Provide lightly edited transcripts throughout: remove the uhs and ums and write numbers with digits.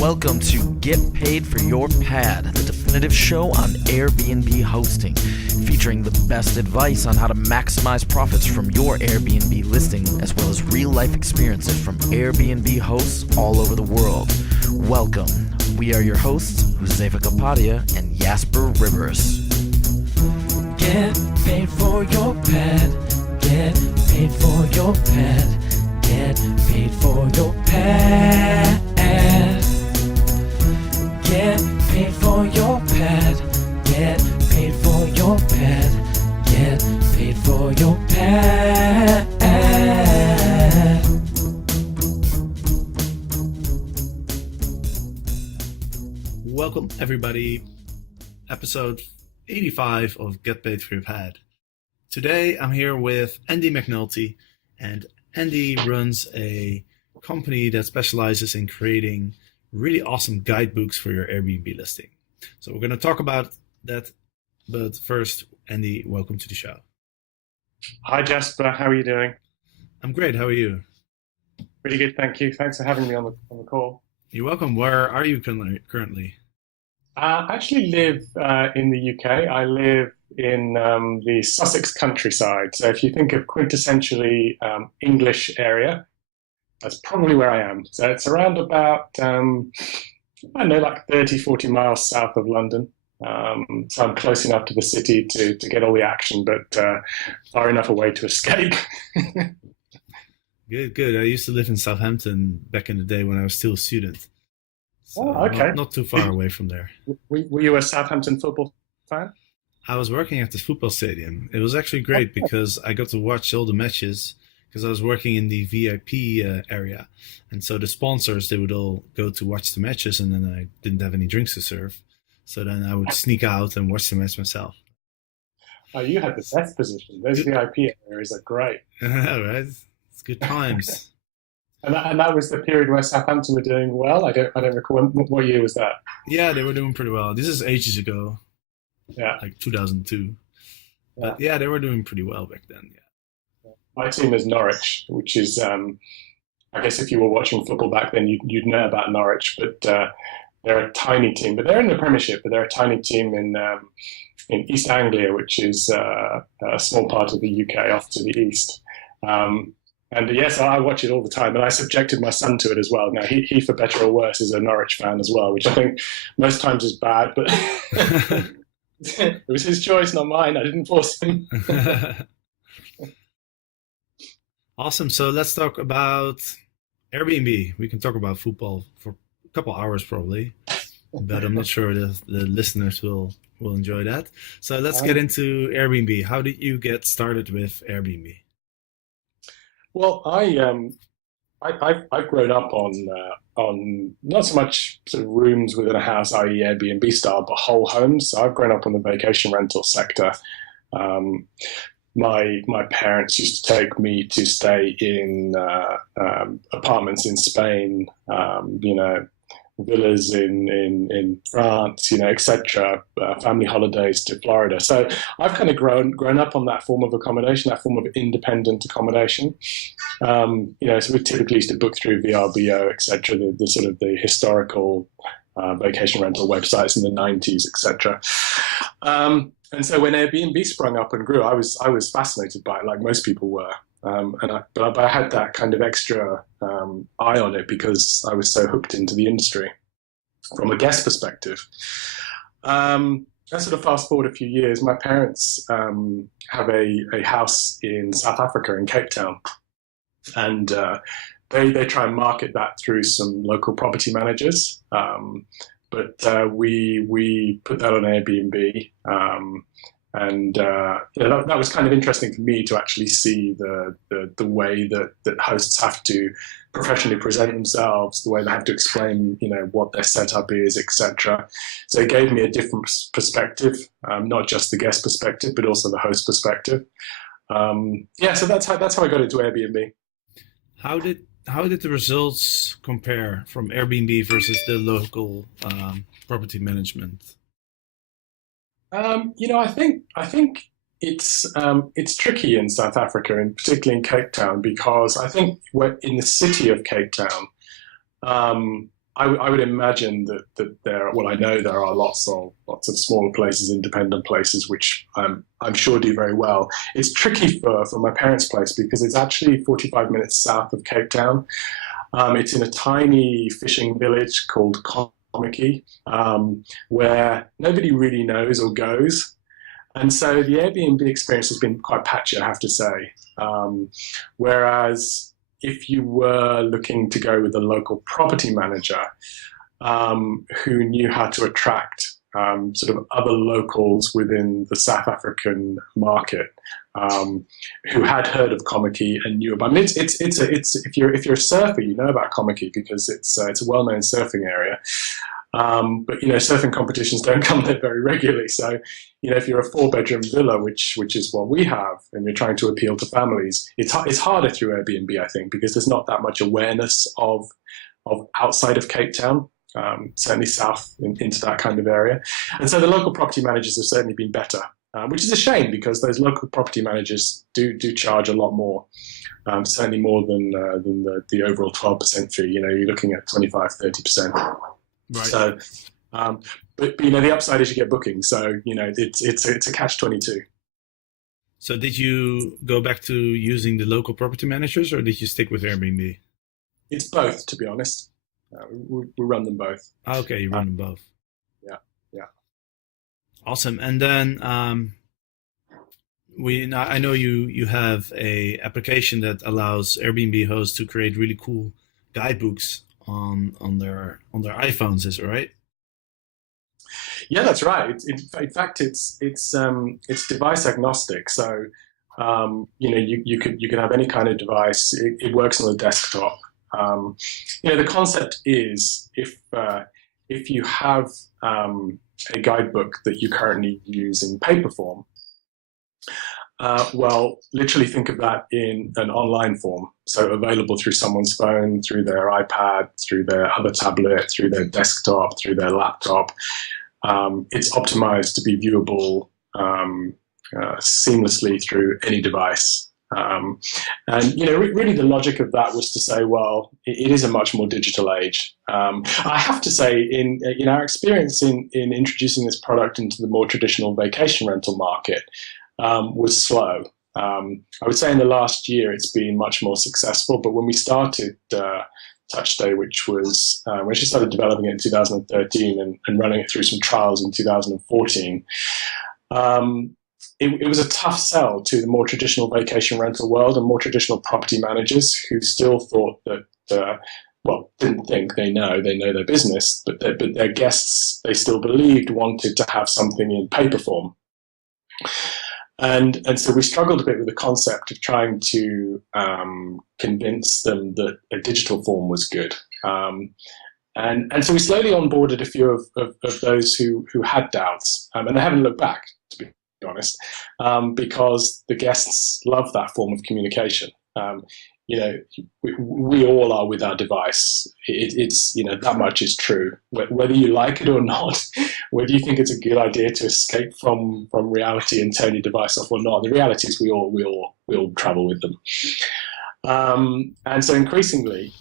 Welcome to Get Paid for Your Pad, the definitive show on Airbnb hosting, featuring the best advice on how to maximize profits from your Airbnb listing, as well as real-life experiences from Airbnb hosts all over the world. Welcome. We are your hosts, Josefa Kapadia and Jasper Rivers. Get paid for your pad. Get paid for your pad. Get paid for your pad. Get paid for your pad. Get paid for your pad. Get paid for your pad. Welcome, everybody. Episode 85 of Get Paid for Your Pad. Today, I'm here with Andy McNulty, and Andy runs a company that specializes in creating really awesome guidebooks for your Airbnb listing. So we're going to talk about that, but first, Andy, welcome to the show. Hi, Jasper. How are you doing? I'm great. How are you? Really good, thank you. Thanks for having me on the call. You're welcome. Where are you currently? I actually live in the UK. I live in the Sussex countryside. So if you think of quintessentially English area, that's probably where I am. So it's around about, I don't know, like 30, 40 miles south of London. So I'm close enough to the city to get all the action, but far enough away to escape. Good. I used to live in Southampton back in the day when I was still a student. So okay. Not too far away from there. Were you a Southampton football fan? I was working at the football stadium. It was actually great because I got to watch all the matches because I was working in the VIP area. And so the sponsors, they would all go to watch the matches, and then I didn't have any drinks to serve. So then I would sneak out and watch the match myself. Oh, you had the best position. Those VIP areas are great. Right? It's good times. And that was the period where Southampton were doing well. I don't recall. What year was that? Yeah, they were doing pretty well. This is ages ago. Yeah, like 2002. But yeah, they were doing pretty well back then. Yeah. My team is Norwich, which is, I guess if you were watching football back then, you'd know about Norwich. But they're a tiny team. But they're in the Premiership. But they're a tiny team in East Anglia, which is a small part of the UK off to the east. And yes, I watch it all the time, and I subjected my son to it as well. Now, he for better or worse, is a Norwich fan as well, which I think most times is bad, but it was his choice, not mine. I didn't force him. Awesome. So let's talk about Airbnb. We can talk about football for a couple hours probably, but I'm not sure the listeners will enjoy that. So let's get into Airbnb. How did you get started with Airbnb? Well, I've grown up on not so much sort of rooms within a house, i.e. Airbnb style, but whole homes. So I've grown up on the vacation rental sector. My parents used to take me to stay in apartments in Spain, villas in France, etc. Family holidays to Florida. So I've kind of grown up on that form of accommodation, that form of independent accommodation. So we typically used to book through VRBO, etc. The sort of the historical vacation rental websites in the 90s, etc. And so when Airbnb sprung up and grew, I was fascinated by it, like most people were. But I had that kind of extra eye on it because I was so hooked into the industry from a guest perspective. Let's sort of fast forward a few years. My parents have a house in South Africa, in Cape Town, and they try and market that through some local property managers. But we put that on Airbnb. And that was kind of interesting for me to actually see the way that hosts have to professionally present themselves, the way they have to explain, what their setup is, etc. So it gave me a different perspective, not just the guest perspective, but also the host perspective. So that's how I got into Airbnb. How did the results compare from Airbnb versus the local property management? I think it's tricky in South Africa, and particularly in Cape Town, because I think we're in the city of Cape Town. I would imagine that there. Well, I know there are lots of smaller places, independent places, which I'm sure do very well. It's tricky for my parents' place because it's actually 45 minutes south of Cape Town. It's in a tiny fishing village called Kommetjie, where nobody really knows or goes. And so the Airbnb experience has been quite patchy, I have to say. Whereas if you were looking to go with a local property manager who knew how to attract sort of other locals within the South African market, who had heard of Kommetjie and knew about. I mean, it's if you're a surfer, you know about Kommetjie because it's a well-known surfing area. But surfing competitions don't come there very regularly. So, if you're a 4-bedroom villa, which is what we have, and you're trying to appeal to families, it's harder through Airbnb, I think, because there's not that much awareness of outside of Cape Town, certainly south into that kind of area. And so the local property managers have certainly been better, which is a shame because those local property managers do charge a lot more. Certainly more than the overall 12% fee. You're looking at 25-30%. Right. So, but the upside is you get bookings. So it's a catch-22. So did you go back to using the local property managers, or did you stick with Airbnb? It's both, to be honest. We run them both. Okay, you run them both. Yeah. Awesome. And then I know you have a application that allows Airbnb hosts to create really cool guidebooks on their iPhones, is it right? Yeah, that's right. In fact, it's device agnostic. So you can have any kind of device. It works on the desktop. The concept is if you have a guidebook that you currently use in paper form, literally think of that in an online form. So available through someone's phone, through their iPad, through their other tablet, through their desktop, through their laptop. It's optimized to be viewable seamlessly through any device. Really the logic of that was to say, well, it is a much more digital age. I have to say, in our experience in introducing this product into the more traditional vacation rental market, was slow. I would say in the last year it's been much more successful, but when we started Touchstay, which was when she started developing it in 2013 and running it through some trials in 2014, it was a tough sell to the more traditional vacation rental world and more traditional property managers who still thought that didn't think they know their business, but their guests, they still believed, wanted to have something in paper form. And so we struggled a bit with the concept of trying to convince them that a digital form was good. And so we slowly onboarded a few of those who had doubts, and they haven't looked back, to be honest, because the guests love that form of communication. We all are with our device. It's that much is true. Whether you like it or not, whether you think it's a good idea to escape from reality and turn your device off or not, the reality is we all travel with them. And so increasingly,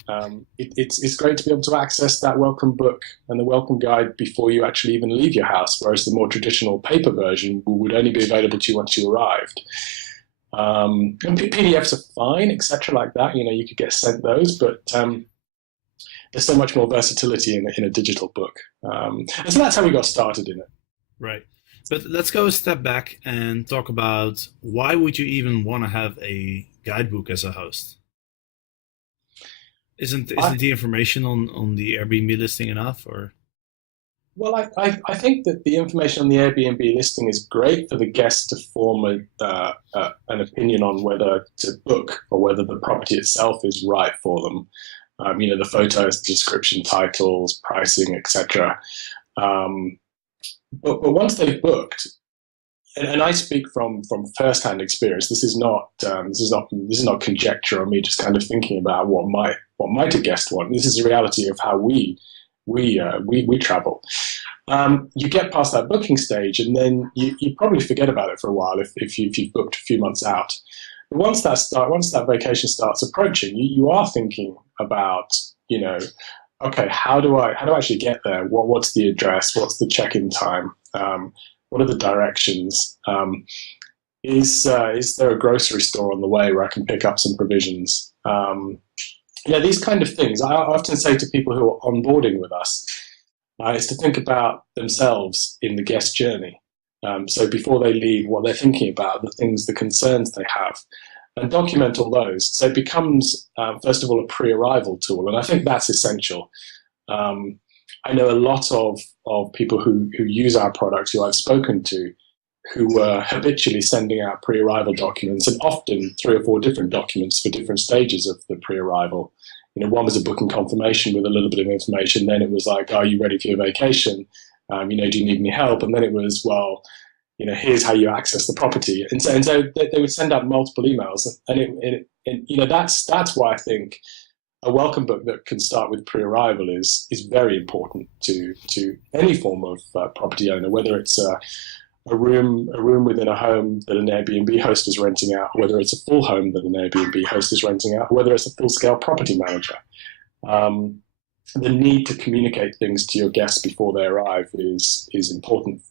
it's great to be able to access that welcome book and the welcome guide before you actually even leave your house, whereas the more traditional paper version would only be available to you once you arrived. And PDFs are fine, etc., like that. You could get sent those, but there's so much more versatility in a digital book. And so that's how we got started in it. Right. But let's go a step back and talk about why would you even want to have a guidebook as a host? Isn't the information on the Airbnb listing enough, or? Well, I think that the information on the Airbnb listing is great for the guests to form an opinion on whether to book or whether the property itself is right for them. The photos, the description, titles, pricing, etc. But once they've booked, and I speak from first-hand experience. This is not conjecture or me just kind of thinking about what might a guest want. This is the reality of how we travel. You get past that booking stage, and then you probably forget about it for a while if you've booked a few months out. But once that vacation starts approaching, you are thinking about okay, how do I actually get there? What's the address? What's the check-in time? What are the directions? Is there a grocery store on the way where I can pick up some provisions? These kind of things. I often say to people who are onboarding with us, is to think about themselves in the guest journey. So before they leave, what they're thinking about, the things, the concerns they have, and document all those. So it becomes, first of all, a pre-arrival tool, and I think that's essential. I know a lot of people who use our products, who I've spoken to, who were habitually sending out pre-arrival documents, and often 3 or 4 different documents for different stages of the pre-arrival. One was a booking confirmation with a little bit of information. Then it was like, are you ready for your vacation? Do you need any help? And then it was, well, here's how you access the property. And so they would send out multiple emails. And that's why I think a welcome book that can start with pre-arrival is very important to any form of property owner, whether it's a room within a home that an Airbnb host is renting out, whether it's a full home that an Airbnb host is renting out, whether it's a full-scale property manager. The need to communicate things to your guests before they arrive is important.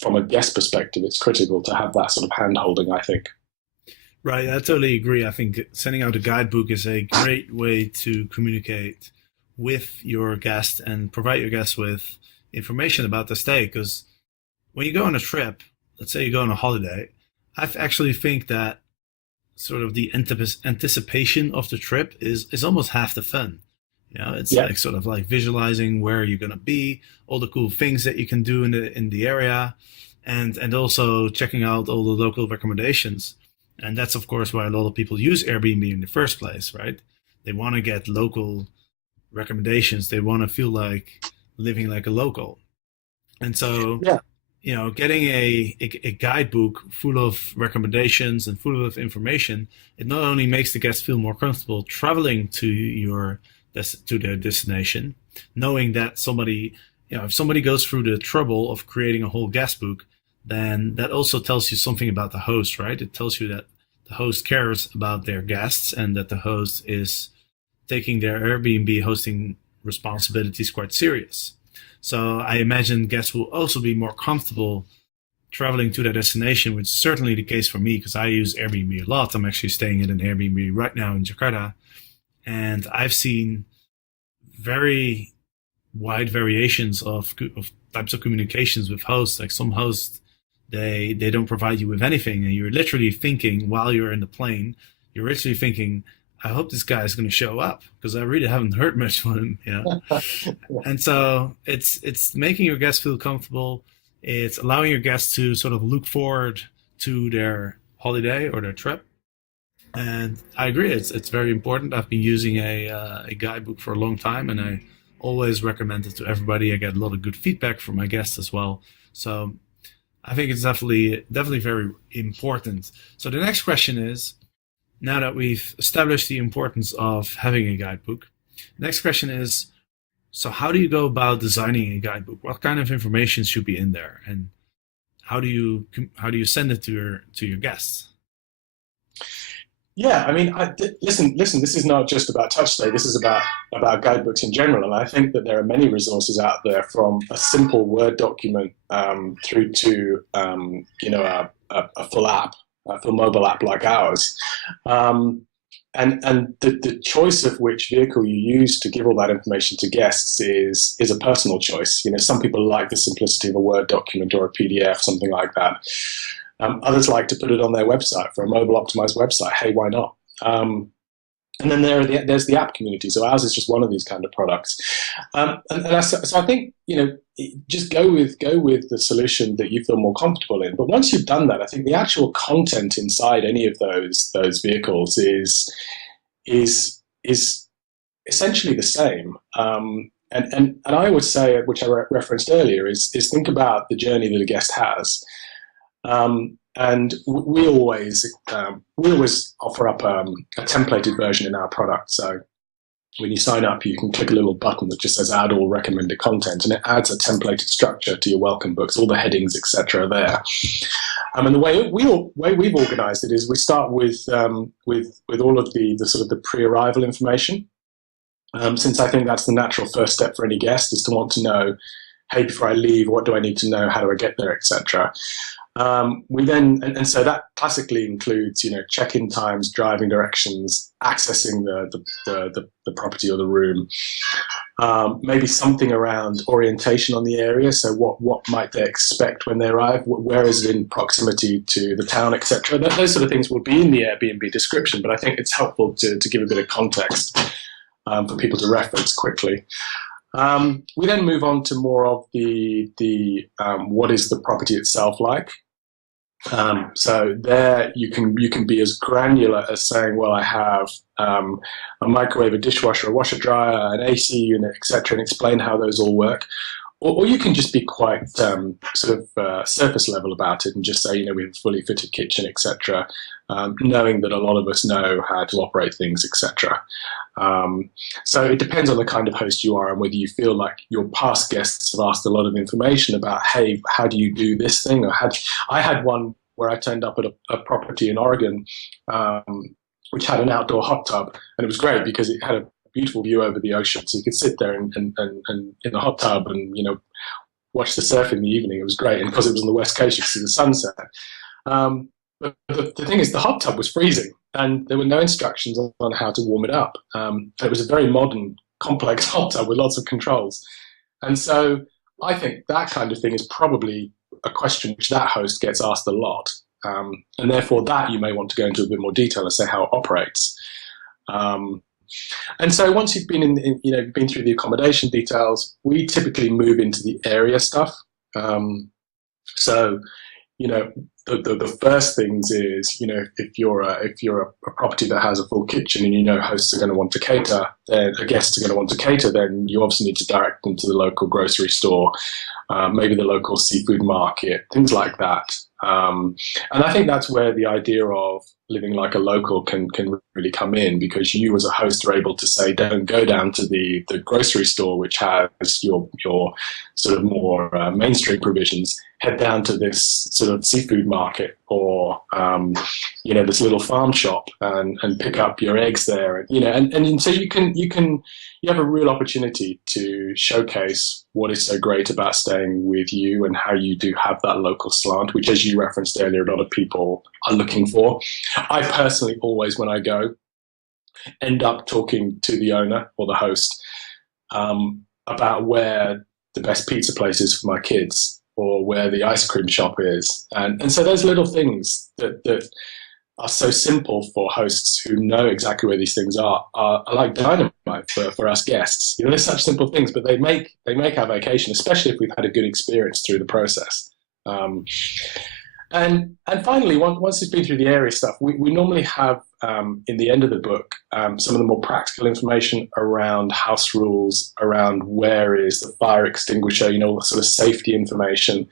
From a guest perspective, it's critical to have that sort of hand-holding, I think. Right, I totally agree. I think sending out a guidebook is a great way to communicate with your guest and provide your guests with information about the stay, because when you go on a trip, let's say you go on a holiday, I actually think that sort of the anticipation of the trip is almost half the fun. It's like sort of like visualizing where you're going to be, all the cool things that you can do in the area, and also checking out all the local recommendations. And that's, of course, why a lot of people use Airbnb in the first place, right? They want to get local recommendations. They want to feel like living like a local. And so getting a guidebook full of recommendations and full of information, it not only makes the guests feel more comfortable traveling to their destination, knowing that somebody, if somebody goes through the trouble of creating a whole guest book, then that also tells you something about the host, right? It tells you that the host cares about their guests and that the host is taking their Airbnb hosting responsibilities quite serious. So I imagine guests will also be more comfortable traveling to their destination, which is certainly the case for me because I use Airbnb a lot. I'm actually staying at an Airbnb right now in Jakarta, and I've seen very wide variations of types of communications with hosts. Like some hosts, they don't provide you with anything, and you're literally thinking while you're in the plane, you're literally thinking, I hope this guy is going to show up because I really haven't heard much from him. And so it's making your guests feel comfortable. It's allowing your guests to sort of look forward to their holiday or their trip. And I agree, it's very important. I've been using a guidebook for a long time, and I always recommend it to everybody. I get a lot of good feedback from my guests as well. So I think it's definitely very important. So the next question is, now that we've established the importance of having a guidebook, the next question is, so how do you go about designing a guidebook? What kind of information should be in there, and how do you send it to your guests? Yeah, I mean, listen. This is not just about Touchstay. This is about guidebooks in general, and I think that there are many resources out there, from a simple Word document through to a full app, a full mobile app like ours, and the choice of which vehicle you use to give all that information to guests is a personal choice. Some people like the simplicity of a Word document or a PDF, something like that. Others like to put it on their website for a mobile optimized website. Hey, why not? And then there's the app community. So ours is just one of these kind of products. So I think, just go with the solution that you feel more comfortable in. But once you've done that, I think the actual content inside any of those vehicles is essentially the same. And I would say, which I referenced earlier, is think about the journey that a guest has. And we always offer up a templated version in our product. So when you sign up, you can click a little button that just says add all recommended content, and it adds a templated structure to your welcome books, all the headings, etc. there. And the way we've organized it is we start with all of the sort of the pre-arrival information. since I think that's the natural first step for any guest, is to want to know, hey, before I leave, what do I need to know? How do I get there, etc. We then, and so that classically includes, check-in times, driving directions, accessing the property or the room, maybe something around orientation on the area. So what might they expect when they arrive? Where is it in proximity to the town, etc. Those sort of things will be in the Airbnb description, but I think it's helpful to give a bit of context for people to reference quickly. We then move on to more of the what is the property itself like. So there you can be as granular as saying, well, I have a microwave, a dishwasher, a washer dryer, an AC unit, etc., and explain how those all work. Or you can just be quite surface level about it and just say, we have a fully fitted kitchen, etc., knowing that a lot of us know how to operate things, etc. So it depends on the kind of host you are and whether you feel like your past guests have asked a lot of information about, hey, how do you do this thing? I had one where I turned up at a property in Oregon, which had an outdoor hot tub, and it was great because it had a beautiful view over the ocean, so you could sit there and in the hot tub and watch the surf in the evening. It was great, and because it was on the west coast, you could see the sunset. But the thing is, the hot tub was freezing, and there were no instructions on how to warm it up. It was a very modern, complex hot tub with lots of controls, and so I think that kind of thing is probably a question which that host gets asked a lot, and therefore that you may want to go into a bit more detail and say how it operates. And so once you've been been through the accommodation details, we typically move into the area stuff. So the first things is, if you're a property that has a full kitchen and hosts are going to want to cater, then guests are going to want to cater, then you obviously need to direct them to the local grocery store, maybe the local seafood market, things like that. And I think that's where the idea of living like a local can really come in, because you as a host are able to say, don't go down to the grocery store, which has your sort of more mainstream provisions. Head down to this sort of seafood market or this little farm shop and pick up your eggs there. And so you have a real opportunity to showcase what is so great about staying with you and how you do have that local slant, which, as you referenced earlier, a lot of people are looking for. I personally always, when I go, end up talking to the owner or the host about where the best pizza place is for my kids, or where the ice cream shop is. And so those little things that are so simple for hosts who know exactly where these things are like dynamite for us guests. They're such simple things, but they make our vacation, especially if we've had a good experience through the process. And finally, once it's been through the area stuff, we normally have, in the end of the book, some of the more practical information around house rules, around where is the fire extinguisher, sort of safety information.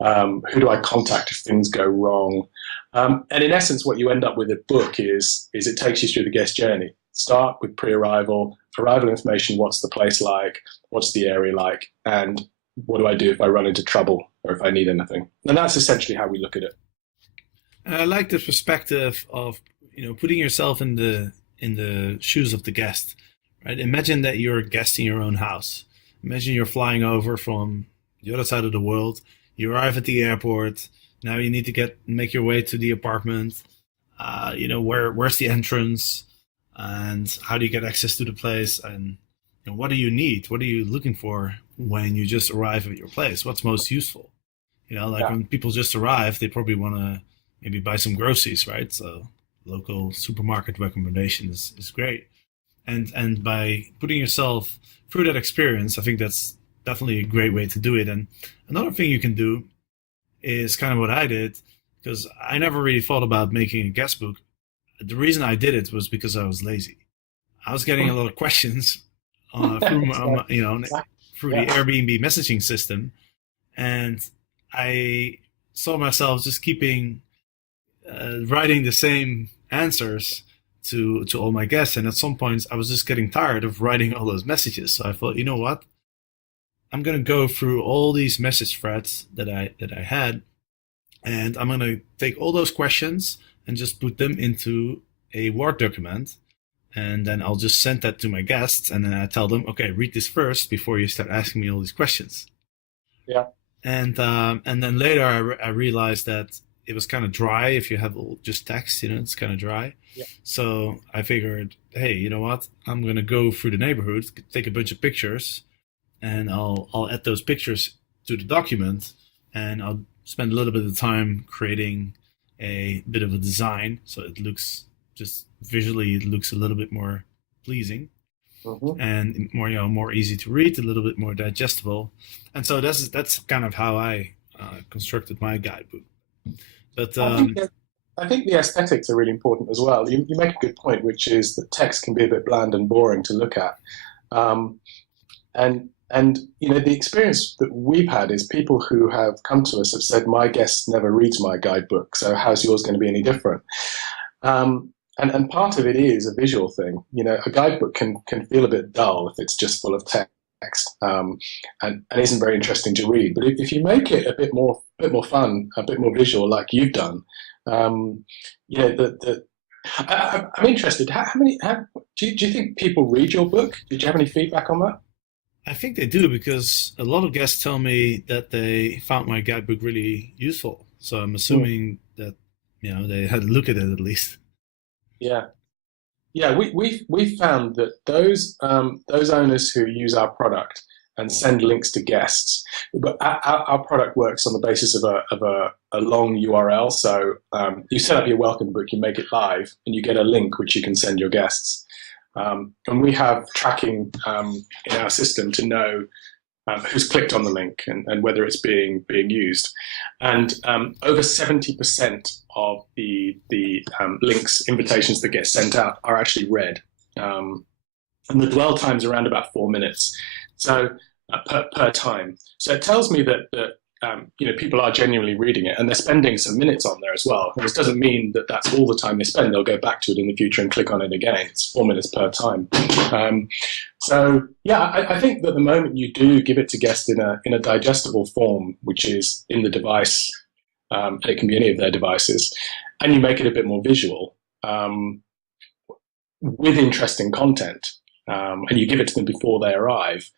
Who do I contact if things go wrong? And in essence, what you end up with a book is it takes you through the guest journey. Start with pre-arrival, arrival information, what's the place like, what's the area like, and what do I do if I run into trouble or if I need anything? And that's essentially how we look at it. And I like the perspective of putting yourself in the shoes of the guest, right? Imagine that you're a guest in your own house. Imagine you're flying over from the other side of the world. You arrive at the airport. Now you need to make your way to the apartment. Where's the entrance, and how do you get access to the place, and what do you need? What are you looking for when you just arrive at your place? What's most useful? When people just arrive, they probably want to maybe buy some groceries, right? So local supermarket recommendation is great. And by putting yourself through that experience, I think that's definitely a great way to do it. And another thing you can do is kind of what I did, because I never really thought about making a guest book. The reason I did it was because I was lazy. I was getting a lot of questions through the Airbnb messaging system, and I saw myself just keeping writing the same answers to all my guests, and at some points I was just getting tired of writing all those messages. So I thought, you know what? I'm going to go through all these message threads that I had, and I'm going to take all those questions and just put them into a Word document. and then I'll just send that to my guests, and then I tell them, okay, read this first before you start asking me all these questions. Yeah. And then later I realized that it was kind of dry if you have just text, it's kind of dry. Yeah. So I figured, hey, you know what? I'm gonna go through the neighborhood, take a bunch of pictures, and I'll add those pictures to the document, and I'll spend a little bit of time creating a bit of a design so it looks just visually it looks a little bit more pleasing. Mm-hmm. And more easy to read, a little bit more digestible, and so that's kind of how I constructed my guidebook. But I think the aesthetics are really important as well. You make a good point, which is that text can be a bit bland and boring to look at, and the experience that we've had is people who have come to us have said, "My guest never reads my guidebook, so how's yours going to be any different?" And part of it is a visual thing. A guidebook can feel a bit dull if it's just full of text, and isn't very interesting to read. But if you make it a bit more fun, a bit more visual, like you've done, I'm interested. Do you think people read your book? Did you have any feedback on that? I think they do, because a lot of guests tell me that they found my guidebook really useful. So I'm assuming that they had a look at it at least. Yeah. We found that those owners who use our product and send links to guests, but our product works on the basis of a long URL. So you set up your welcome book, you make it live, and you get a link which you can send your guests. And we have tracking in our system to know who's clicked on the link and whether it's being used. And over 70% of the links, invitations that get sent out are actually read. And the dwell time's around about 4 minutes. So per time. So it tells me that people are genuinely reading it, and they're spending some minutes on there as well. And this doesn't mean that that's all the time they spend. They'll go back to it in the future and click on it again. It's 4 minutes per time. I think that the moment you do give it to guests in a digestible form, which is in the device, it can be any of their devices, and you make it a bit more visual with interesting content, and you give it to them before they arrive,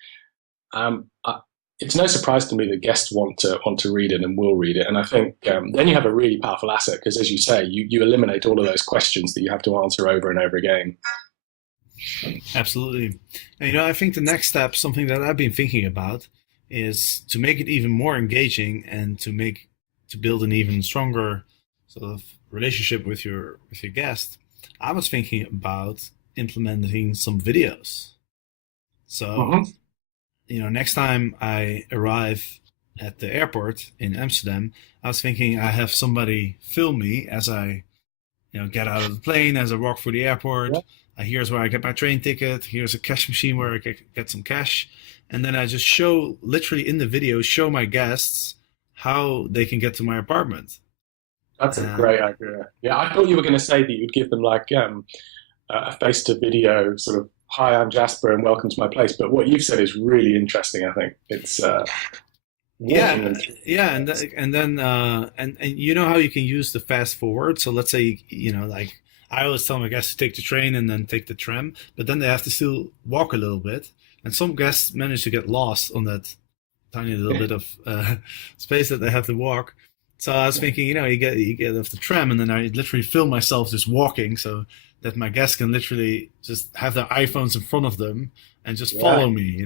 it's no surprise to me that guests want to read it and will read it. And I think then you have a really powerful asset, because, as you say, you eliminate all of those questions that you have to answer over and over again. Absolutely. And, I think the next step, something that I've been thinking about, is to make it even more engaging and to build an even stronger sort of relationship with your guest. I was thinking about implementing some videos. So, next time I arrive at the airport in Amsterdam, I was thinking I have somebody film me as I, get out of the plane, as I walk through the airport. Yep. Here's where I get my train ticket. Here's a cash machine where I get some cash. And then I just literally in the video, show my guests how they can get to my apartment. That's a great idea. Yeah, I thought you were going to say that you'd give them like a face-to-video sort of, "Hi, I'm Jasper and welcome to my place." But what you've said is really interesting. I think it's and then you know how you can use the fast forward. So let's say like I always tell my guests to take the train and then take the tram, but then they have to still walk a little bit. And some guests manage to get lost on that tiny little bit of space that they have to walk. So I was thinking, you get off the tram, and then I literally film myself just walking, so that my guests can literally just have their iPhones in front of them and just follow me,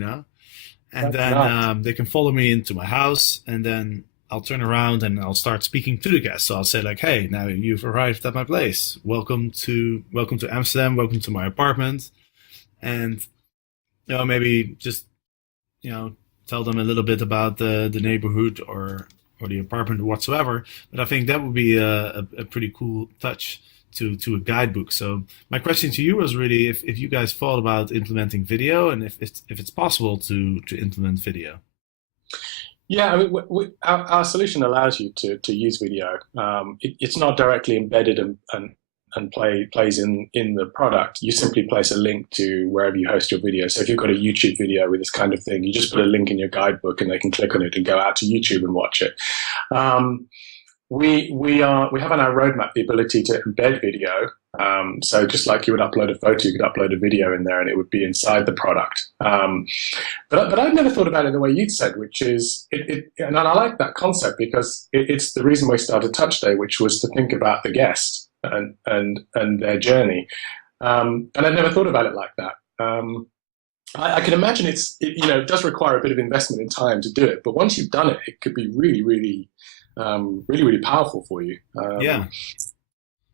And then they can follow me into my house, and then I'll turn around and I'll start speaking to the guests. So I'll say like, "Hey, now you've arrived at my place. Welcome to Amsterdam. Welcome to my apartment." And maybe just tell them a little bit about the neighborhood or the apartment whatsoever. But I think that would be a pretty cool touch to a guidebook. So my question to you was really if you guys thought about implementing video, and if it's possible to implement video. Yeah, I mean, our solution allows you to use video. It's not directly embedded and plays in the product. You simply place a link to wherever you host your video. So if you've got a YouTube video with this kind of thing, you just put a link in your guidebook and they can click on it and go out to YouTube and watch it. We have on our roadmap the ability to embed video, So just like you would upload a photo, you could upload a video in there and it would be inside the product. But I've never thought about it the way you'd said, which is, and I like that concept because it's the reason we started Touchstay, which was to think about the guest and their journey. And I've never thought about it like that. I can imagine it does require a bit of investment in time to do it, but once you've done it, it could be really, really, really powerful for you. Yeah.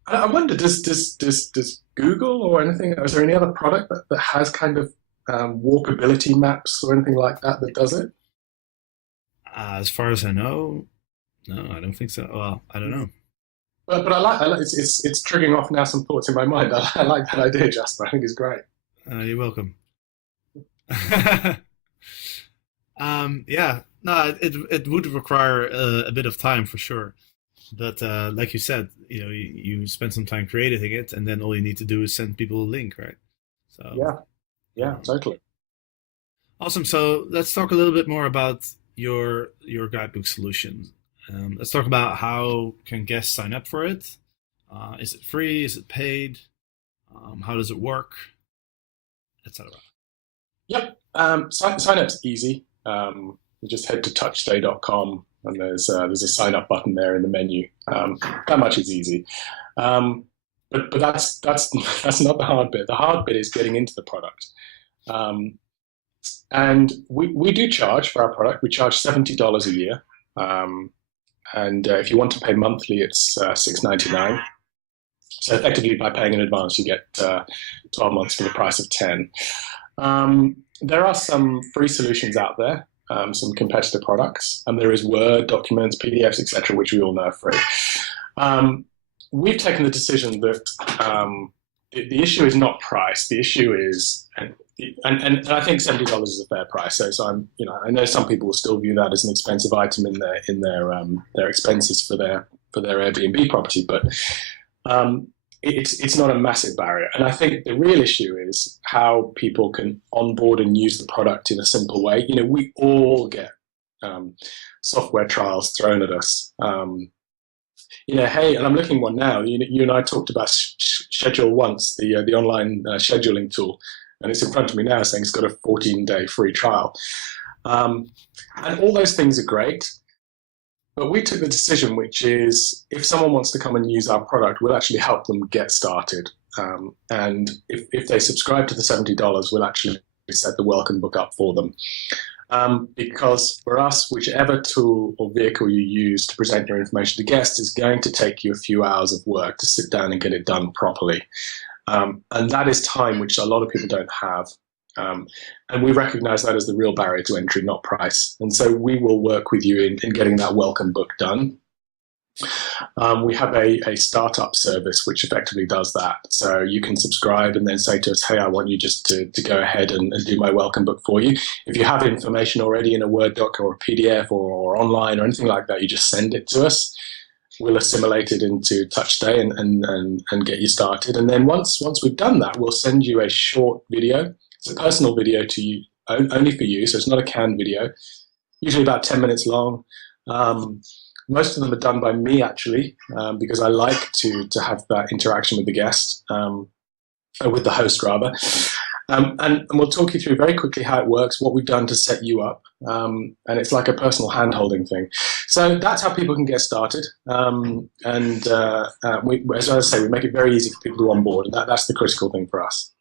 I wonder, does Google or anything, is there any other product that has kind of walkability maps or anything like that does it? As far as I know, no, I don't think so. Well, I don't know. But I like it's triggering off now some thoughts in my mind. I like that idea, Jasper. I think it's great. You're welcome. Yeah, no, it would require a bit of time for sure. But like you said, you spend some time creating it, and then all you need to do is send people a link, right? So yeah, totally. Awesome. So let's talk a little bit more about your guidebook solution. Let's talk about how can guests sign up for it. Is it free? Is it paid? How does it work? Etc. Yep. Sign up's easy. You just head to touchstay.com. And there's a sign up button there in the menu. That much is easy, but that's not the hard bit. The hard bit is getting into the product, and we do charge for our product. We charge $70 a year, and if you want to pay monthly, it's $6.99. So effectively, by paying in advance, you get 12 months for the price of 10. There are some free solutions out there. Some competitor products, and there is Word documents, PDFs, etc., which we all know are free. We've taken the decision that the issue is not price. The issue is, and I think $70 is a fair price. So I'm, I know some people will still view that as an expensive item in their expenses for their Airbnb property, but it's not a massive barrier. And I think the real issue is how people can onboard and use the product in a simple way. We all get software trials thrown at us. Hey, and I'm looking one now. You and I talked about Schedule Once, the online scheduling tool, and it's in front of me now saying it's got a 14-day free trial. And all those things are great. But we took the decision, which is if someone wants to come and use our product, we'll actually help them get started. And if they subscribe to the $70, we'll actually set the welcome book up for them. Because for us, whichever tool or vehicle you use to present your information to guests is going to take you a few hours of work to sit down and get it done properly. And that is time which a lot of people don't have. And we recognize that as the real barrier to entry, not price. And so we will work with you in getting that welcome book done. We have a startup service which effectively does that. So you can subscribe and then say to us, hey, I want you just to go ahead and do my welcome book for you. If you have information already in a Word doc or a PDF or online or anything like that, you just send it to us. We'll assimilate it into Touchstay and get you started. And then once we've done that, we'll send you a short video. It's a personal video to you, only for you, so it's not a canned video, usually about 10 minutes long. Most of them are done by me, actually, because I like to have that interaction with the guest, with the host, rather. And we'll talk you through very quickly how it works, what we've done to set you up, and it's like a personal hand-holding thing. So that's how people can get started. As I say, we make it very easy for people to onboard, and that's the critical thing for us.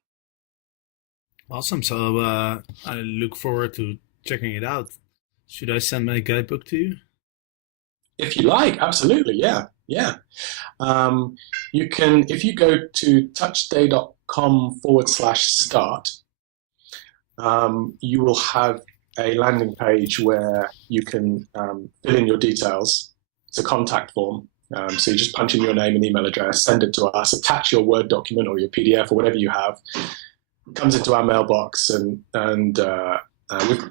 Awesome. So I look forward to checking it out. Should I send my guidebook to you? If you like, absolutely. Yeah. You can, if you go to touchstay.com/start, you will have a landing page where you can fill in your details. It's a contact form. So you just punch in your name and email address, send it to us, attach your Word document or your PDF or whatever you have. It comes into our mailbox, and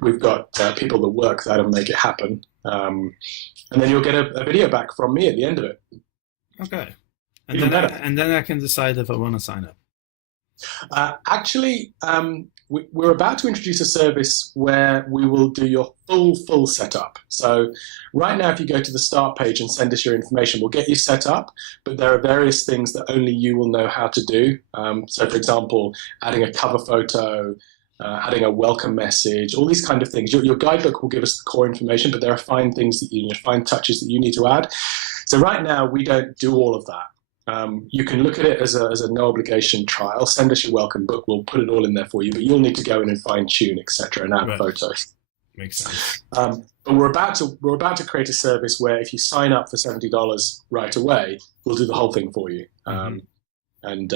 we've got people that work that and make it happen. And then you'll get a video back from me at the end of it. Okay. And then I can decide if I want to sign up. Actually, we're about to introduce a service where we will do your full setup. So right now, if you go to the start page and send us your information, we'll get you set up, but there are various things that only you will know how to do. So for example, adding a cover photo, adding a welcome message, all these kind of things. Your guidebook will give us the core information, but there are fine things that fine touches that you need to add. So right now, we don't do all of that. You can look at it as a no obligation trial. Send us your welcome book. We'll put it all in there for you, but you'll need to go in and fine tune, etc., and add photos. Makes sense. But we're about to create a service where if you sign up for $70 right away, we'll do the whole thing for you. And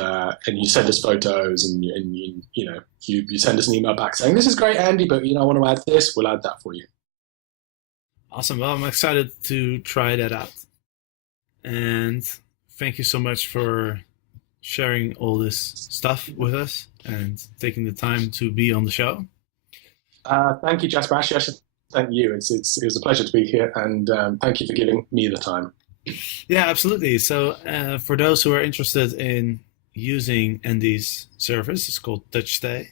you send us photos, and you send us an email back saying, "This is great, Andy, but I want to add this." We'll add that for you. Awesome. Well, I'm excited to try that out. And thank you so much for sharing all this stuff with us and taking the time to be on the show. Thank you, Jasper. Actually, I should thank you. It was a pleasure to be here, and thank you for giving me the time. Yeah, absolutely. So for those who are interested in using Andy's service, it's called Touchstay.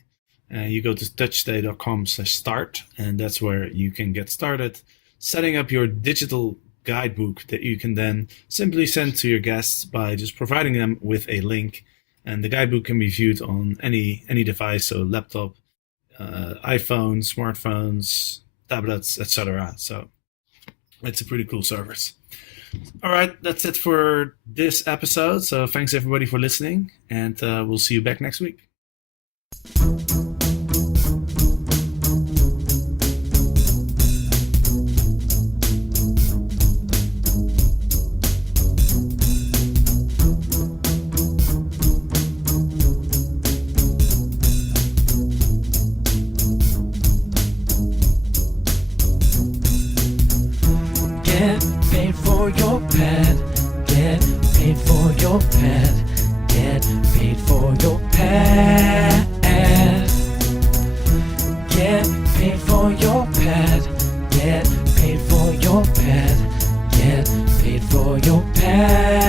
You go to touchstay.com/start, and that's where you can get started setting up your digital guidebook that you can then simply send to your guests by just providing them with a link. And the guidebook can be viewed on any device, so laptop, iPhone, smartphones, tablets, etc. So it's a pretty cool service. All right, that's it for this episode. So thanks everybody for listening, and we'll see you back next week. Get paid for your pet. Get paid for your pet. Get paid for your pet. Get paid for your pet. Get paid for your pet. Get paid for your pet.